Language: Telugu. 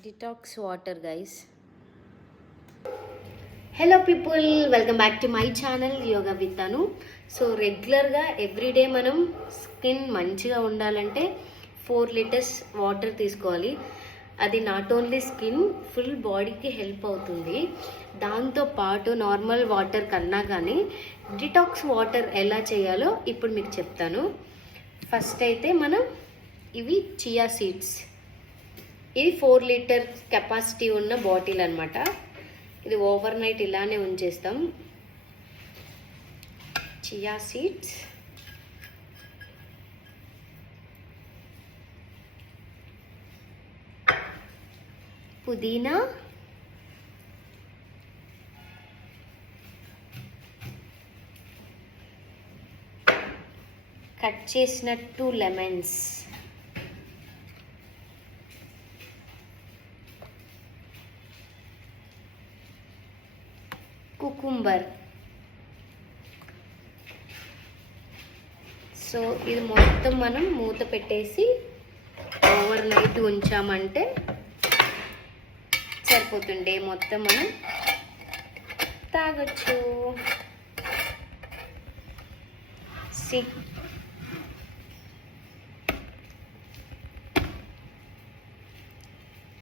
detox water, guys. Hello people, welcome back to my channel Yoga with Tanu. So regular ga everyday manam skin manchiga undalante 4 liters water తీసుకోవాలి. అది నాట్ ఓన్లీ స్కిన్ ఫుల్ బాడీకి హెల్ప్ అవుతుంది. దాంతో పాటు నార్మల్ వాటర్ కన్నా కానీ డిటాక్స్ వాటర్ ఎలా చేయాలో ఇప్పుడు మీకు చెప్తాను. ఫస్ట్ అయితే మనం ఇవి చియా సీడ్స్, ఇది 4 లీటర్ కెపాసిటీ ఉన్న బాటిల్ అనమాట. ఇది ఓవర్ నైట్ ఇలానే ఉంచేస్తాం. చియా సీడ్స్, పుదీనా, కట్ చేసిన 2 లెమన్స్, కుకుంబర్. సో ఇది మొత్తం మనం మూత పెట్టేసి ఓవర్ నైట్ ఉంచామంటే సరిపోతుండే, మొత్తం మనం తాగొచ్చు.